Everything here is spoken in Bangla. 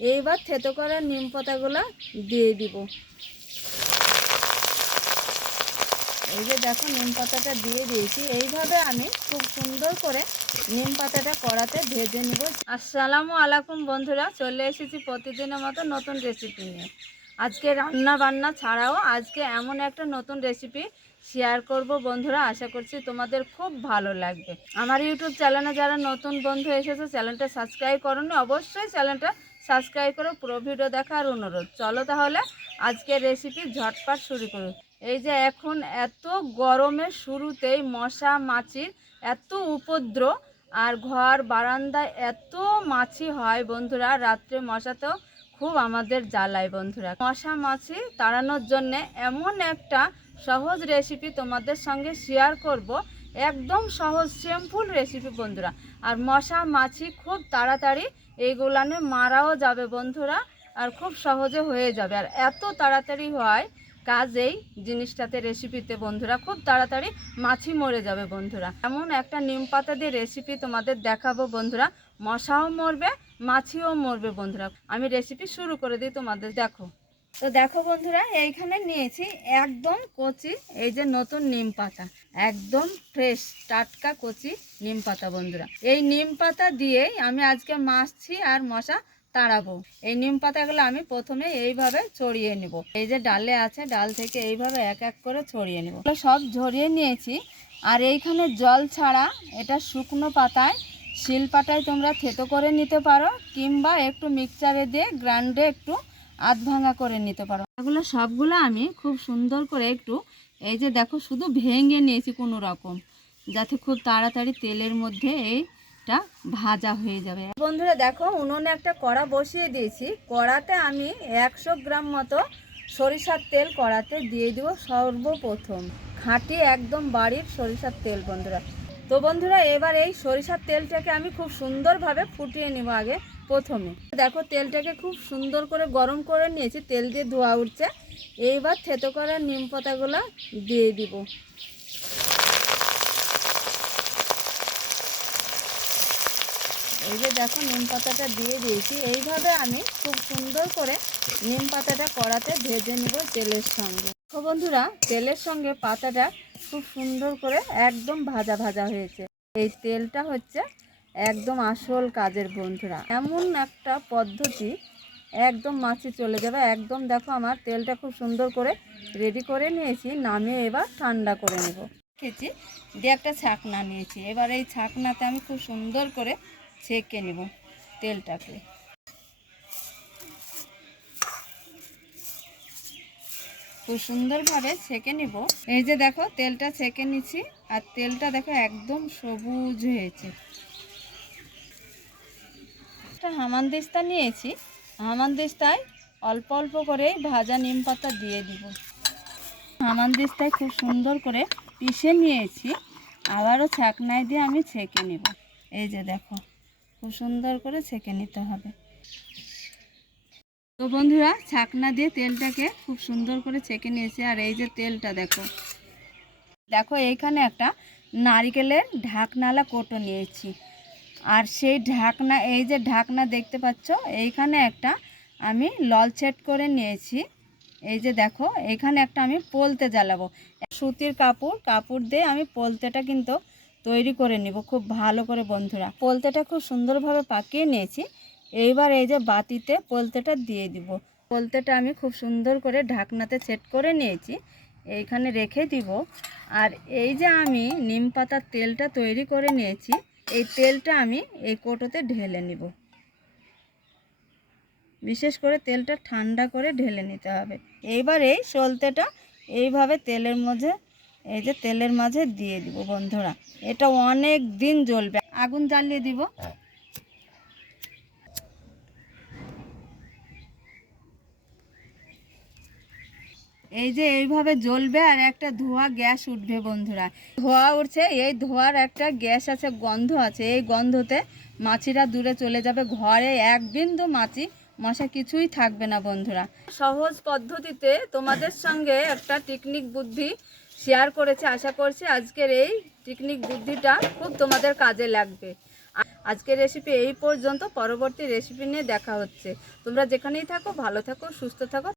এইবার থেতো করা নিম পাতাগুলো দিয়ে দিব। এই যে দেখো নিম পাতাটা দিয়ে দিয়েছি। এইভাবে আমি খুব সুন্দর করে নিম পাতাটা কড়াতে ভেজে নিব। আসসালামু আলাইকুম বন্ধুরা, চলে এসেছি প্রতিদিনের মতো নতুন রেসিপি নিয়ে। আজকে রান্না বান্না ছাড়াও আজকে এমন একটা নতুন রেসিপি শেয়ার করব বন্ধুরা। আশা করছি তোমাদের খুব ভালো লাগবে। আমার ইউটিউব চ্যানেলে যারা নতুন বন্ধু এসেছে, চ্যানেলটা সাবস্ক্রাইব করোনি, অবশ্যই চ্যানেলটা সাবস্ক্রাইব করো। পুরো ভিডিও দেখার অনুরোধ। চলো তাহলে আজকের রেসিপি ঝটপট শুরু করো। এই যে এখন এত গরমের শুরুতেই মশা মাছির এত উপদ্রব, আর ঘর বারান্দায় এত মাছি হয় বন্ধুরা। রাত্রে মশাতেও খুব আমাদের জ্বালায় বন্ধুরা। মশা মাছি তাড়ানোর জন্য এমন একটা সহজ রেসিপি তোমাদের সঙ্গে শেয়ার করব। একদম সহজ সিম্পল রেসিপি বন্ধুরা। আর মশা মাছি খুব তাড়াতাড়ি এইগুলানে মারাও যাবে বন্ধুরা, আর খুব সহজে হয়ে যাবে। আর এত তাড়াতাড়ি হয় কাজ এই জিনিসটাতে, রেসিপিতে বন্ধুরা, খুব তাড়াতাড়ি মাছি মরে যাবে বন্ধুরা। এমন একটা নিম পাতা দিয়ে রেসিপি তোমাদের দেখাবো বন্ধুরা, মশাও মরবে মাছিও মরবে বন্ধুরা। আমি রেসিপি শুরু করে দিই তোমাদের, দেখো। তো দেখো বন্ধুরা, এইখানে নিয়েছি একদম কচি এই যে নতুন নিম পাতা, একদম ফ্রেশ টাটকা কচি নিম পাতা বন্ধুরা। এই নিম পাতা দিয়েই আমি আজকে মাছি আর মশা তাড়াবো। এই নিম পাতাগুলো আমি প্রথমে এইভাবে ছড়িয়ে নেব। এই যে ডালে আছে, ডাল থেকে এইভাবে এক এক করে ছড়িয়ে নেব। সব ঝরিয়ে নিয়েছি। আর এইখানে জল ছাড়া এটা শুকনো পাতায়, শিলপাটায় তোমরা থেতো করে নিতে পারো, কিংবা একটু মিক্সচারে দিয়ে গ্রাইন্ডে একটু আধ ভাঙা করে নিতে পারো। এগুলো সবগুলো আমি খুব সুন্দর করে একটু, এই যে দেখো, শুধু ভেঙে নিয়েছি কোনো রকম, যাতে খুব তাড়াতাড়ি তেলের মধ্যে এইটা ভাজা হয়ে যাবে বন্ধুরা। দেখো উনুনে একটা কড়া বসিয়ে দিয়েছি। কড়াতে আমি 100 গ্রাম মতো সরিষার তেল কড়াতে দিয়ে দিব। সর্বপ্রথম খাঁটি একদম বাড়ির সরিষার তেল বন্ধুরা। তো বন্ধুরা, এবার এই সরিষার তেলটাকে আমি খুব সুন্দরভাবে ফুটিয়ে নেব। আগে প্রথমে দেখো তেলটাকে খুব সুন্দর করে গরম করে নিয়েছি, তেল দিয়ে ধোয়া উঠছে। এইবার থেতো করা নিম পাতাগুলো দিয়ে দিব। এই যে দেখো নিম পাতাটা দিয়ে দিয়েছি। এইভাবে আমি খুব সুন্দর করে নিম পাতাটা কড়াতে ভেজে নিব তেলের সঙ্গে। তো বন্ধুরা, তেলের সঙ্গে পাতাটা খুব সুন্দর করে একদম ভাজা ভাজা হয়েছে। এই তেলটা হচ্ছে একদম আসল কাজের বন্ধুরা। এমন একটা পদ্ধতি, একদম মাছি চলে যাবে একদম। দেখো আমার তেলটা খুব সুন্দর করে রেডি করে নিয়েছি। নামিয়ে এবার ঠান্ডা করে নেব। খেয়েছি দিয়ে একটা ছাকনা নিয়েছি। এবার এই ছাকনাতে আমি খুব সুন্দর করে ছেঁকে নেব তেলটাকে। খুব সুন্দরভাবে ছেঁকে নিব। এই যে দেখো তেলটা ছেঁকে নিচ্ছি, আর তেলটা দেখো একদম সবুজ হয়েছে। একটা হামানদিস্তা নিয়েছি। হামানদিস্তায় অল্প অল্প করে ভাজা নিম পাতা দিয়ে দিব। হামানদিস্তায় খুব সুন্দর করে পিষে নিয়েছি। আবারও ছাকনায় দিয়ে আমি ছেঁকে নেব। এই যে দেখো খুব সুন্দর করে ছেঁকে নিতে হবে। তো বন্ধুরা, ছাকনা দিয়ে তেলটাকে খুব সুন্দর করে ছেঁকে নিয়েছি। আর এই যে তেলটা দেখো, দেখো এইখানে একটা নারকেলের ঢাকনালা কোটো নিয়েছি। আর সেই ঢাকনা, এই যে ঢাকনা দেখতে পাচ্ছ, এইখানে একটা আমি ললছেট করে নিয়েছি। এই যে দেখো এইখানে একটা আমি পোলতে জ্বালাবো। সুতির কাপড় দিয়ে আমি পোলতেটা কিন্তু তৈরি করে নিব খুব ভালো করে বন্ধুরা। পোলতেটা খুব সুন্দরভাবে পাকিয়ে নিয়েছি। এইবার এই যে বাতিতে পোলতেটা দিয়ে দিব। পোলতেটা আমি খুব সুন্দর করে ঢাকনাতে সেট করে নিয়েছি, এইখানে রেখে দিব। আর এই যে আমি নিম পাতার তেলটা তৈরি করে নিয়েছি, এই তেলটা আমি এই কোটোতে ঢেলে নিব। বিশেষ করে তেলটা ঠান্ডা করে ঢেলে নিতে হবে। এইবার এই সলতেটা এইভাবে তেলের মধ্যে, এই যে তেলের মাঝে দিয়ে দিব বন্ধুরা। এটা অনেক দিন জ্বলবে। আগুন জ্বালিয়ে দিব। এই যে এইভাবে জ্বলবে, আর একটা ধোঁয়া গ্যাস উঠবে বন্ধুরা। ধোঁয়া উঠছে, এই ধোঁয়ার একটা গ্যাস আছে, গন্ধ আছে। এই গন্ধতে মাছিরা দূরে চলে যাবে। ঘরে এক বিন্দু মাছি মশা কিছুই থাকবে না বন্ধুরা। সহজ পদ্ধতিতে তোমাদের সঙ্গে একটা টেকনিক বুদ্ধি শেয়ার করেছি। আশা করছি আজকের এই টেকনিক বুদ্ধিটা খুব তোমাদের কাজে লাগবে। আজকের রেসিপি এই পর্যন্ত, পরবর্তী রেসিপি নিয়ে দেখা হচ্ছে। তোমরা যেখানেই থাকো ভালো থাকো, সুস্থ থাকো।